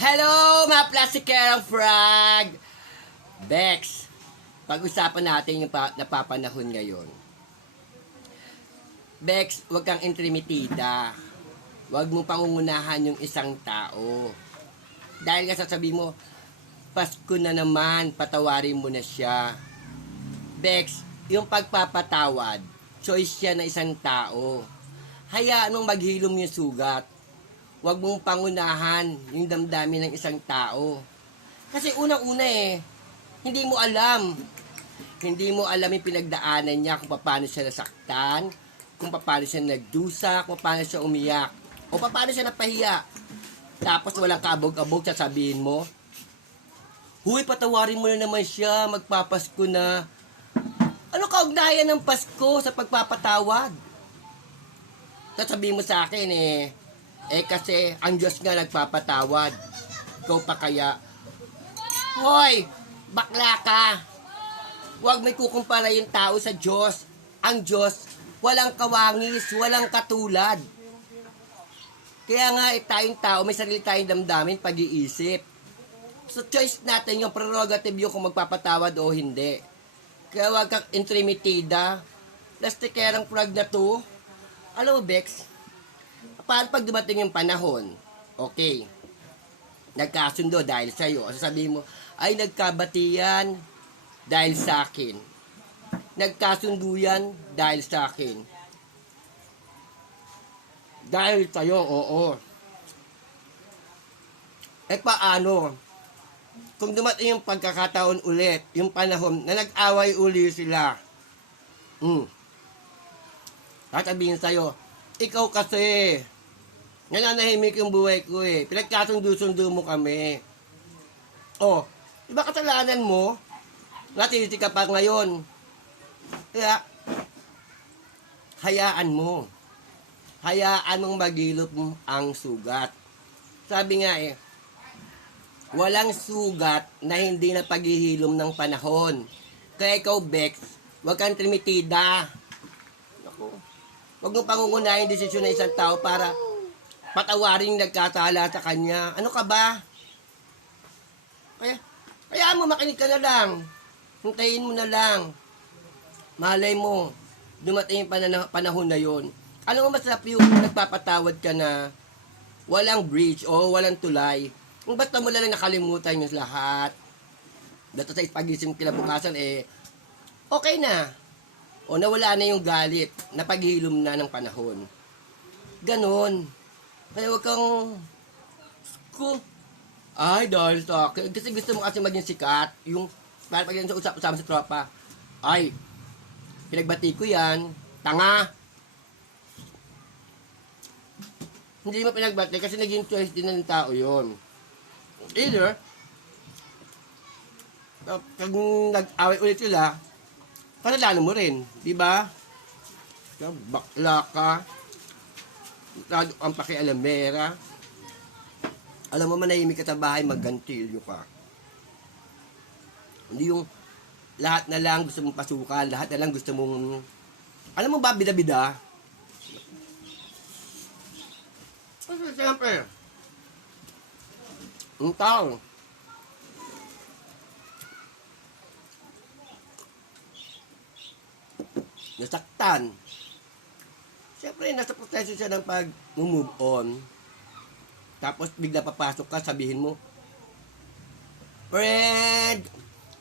Hello, mga plastikerang frog! Bex, pag-usapan natin yung pa- napapanahon ngayon. Bex, huwag kang intrimitida. Huwag mo pangungunahan yung isang tao. Dahil nga sasabihin mo, Pasko na naman, patawarin mo na siya. Bex, yung pagpapatawad, choice siya na isang tao. Hayaan mong maghilom yung sugat. Huwag mong pangunahan yung damdamin ng isang tao. Kasi unang-una eh, hindi mo alam. Hindi mo alam yung pinagdaanan niya kung paano siya nasaktan, kung paano siya nagdusa, kung paano siya umiyak, o paano siya napahiya. Tapos walang kabog-abog, sasabihin mo, Huy, patawarin mo na naman siya, magpapasko na. Ano kaugnayan ng Pasko sa pagpapatawad? Sasabihin mo sa akin eh, eh kasi ang Diyos nga nagpapatawad. Ikaw pa kaya, Hoy, bakla ka. Huwag may kukumpara yung tao sa Diyos. Ang Diyos, walang kawangis, walang katulad. Kaya nga eh, tayong tao, may sarili tayong damdamin, pag-iisip. So choice natin yung prerogative yung kung magpapatawad o hindi. Kaya huwag kang intrimitida. Plastikerang plug na to. Alam mo, Bex, paano pag dumating yung panahon? Okay. Nagkasundo dahil sa'yo. O sasabihin mo, ay nagkabatiyan dahil sa akin. Nagkasundo yan dahil sa akin. Dahil sa'yo, oo. Eh paano? Kung dumating yung pagkakataon ulit, yung panahon na nag-away uli sila, hmm, sasabihin sa'yo, ikaw kasi, nananahimik yung buhay ko eh, pinagkasundo-sundo mo kami. Oh, iba kasalanan mo, natiti ka pa ngayon. Kaya, hayaan mo. Hayaan mong magilop ang sugat. Sabi nga eh, walang sugat na hindi na paghihilom ng panahon. Kaya ikaw, Bex, huwag kang trimitida. Naku, huwag mo pangungunahin desisyon ng isang tao para patawarin yung nagkasala sa kanya. Ano ka ba? Kaya, kaya mo, makinig ka na lang. Hintayin mo na lang. Malay mo, dumating yung panahon na yon. Alam mo, masarap yung nagpapatawad ka na walang bridge o walang tulay. Kung basta mo lang nakalimutan yung lahat, dato sa pagising kinabukasan, eh, okay na. O nawala na yung galit, napaghilom na ng panahon. Ganon. Kaya huwag kang, ko, ay, dahil sa akin. Kasi gusto mo kasi maging sikat, yung, para pag sa usap-usap sa tropa, ay, pinagbati ko yan, tanga. Hindi mo pinagbati kasi naging choice din ng tao yon. Either, pag nag-away ulit sila, kasalanan mo rin, di ba? Bakla ka, lalo ang pakialamera. Alam mo, manahimik ka sa bahay, maggantilyo ka. Hindi yung lahat na lang gusto mong pasukan, lahat na lang gusto mong... Alam mo ba, bida-bida? Kasi siyempre, ang tao, nasaktan. Siyempre, nasa proseso siya ng pag-move on. Tapos bigla papasok ka, sabihin mo, Friend,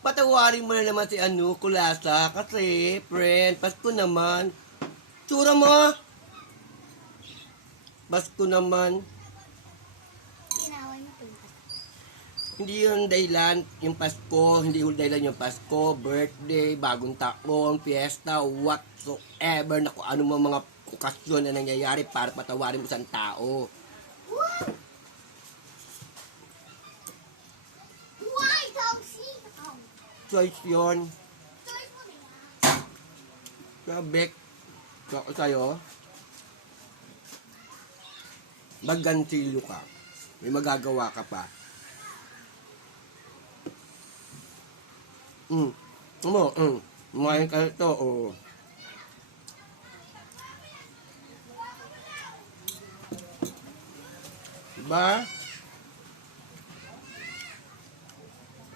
patawarin mo na naman si ano, Kulasa, kasi, friend, Pasko naman. Tsura mo! Pasko naman. Hindi yun dahilan yung Pasko, hindi yun dahilan yung Pasko, birthday, bagong taon, fiesta, whatsoever na kung ano mga mga okasyon na nangyayari para patawarin mo sa tao. Why? Oh, Choice yun. Beck, ako sa'yo, maggansilyo ka. May magagawa ka pa. Mm. Mo, mm. Kumain ka ito, oo. Diba?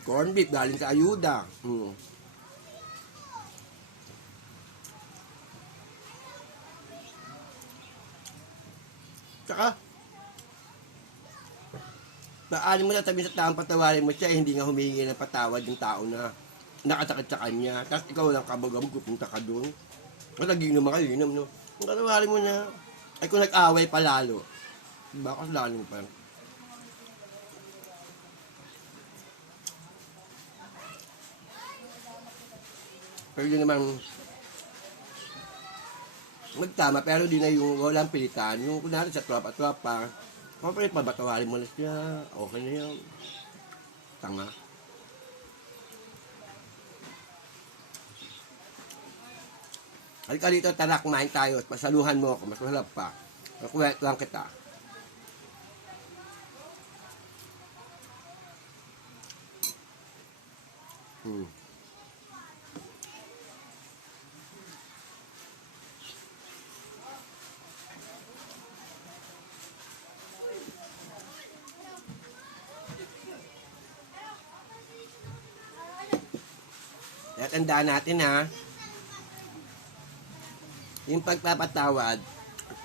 Corn beef galing sa ayuda. Mm. Tsaka, paano mo na sabihin sa taong patawarin mo siya, eh, hindi nga humingi ng patawad yung tao na nakasakit sa kanya. Tapos ikaw lang kabagam, pupunta ka doon. Kung naging naman kayo, yun, no? Kung patawarin mo na, ay kung nag-away pa lalo, diba, kasalanan mo pa. Pero yun naman, magtama, pero di na yung walang pilitan. Yung kunwari sa tropa-tropa, kung pa pabatawarin mo na siya, okay na yan. Tanga. Halika dito, tara, kumain tayo. Pasaluhan mo ako, mas masarap pa. Kakuwento kita. Hmm. Kaya tandaan natin ha, yung pagpapatawad,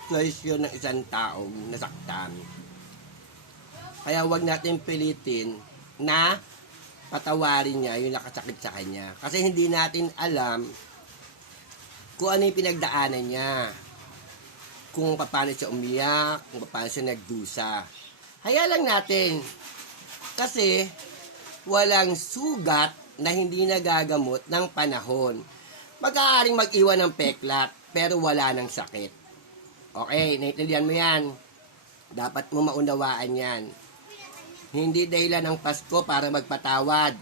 choice yun ng isang taong nasaktan. Kaya wag natin pilitin na patawarin niya yung nakasakit sa kanya. Kasi hindi natin alam kung ano yung pinagdaanan niya. Kung paano siya umiyak, kung paano siya nagdusa. Haya lang natin. Kasi walang sugat na hindi nagagamot ng panahon. Mag-aaring mag-iwan ng peklat, pero wala ng sakit. Okay, naintindihan mo yan. Dapat mo maunawaan yan. Hindi dahilan ng Pasko para magpatawad.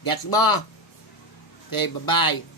Gets mo? Okay, bye-bye.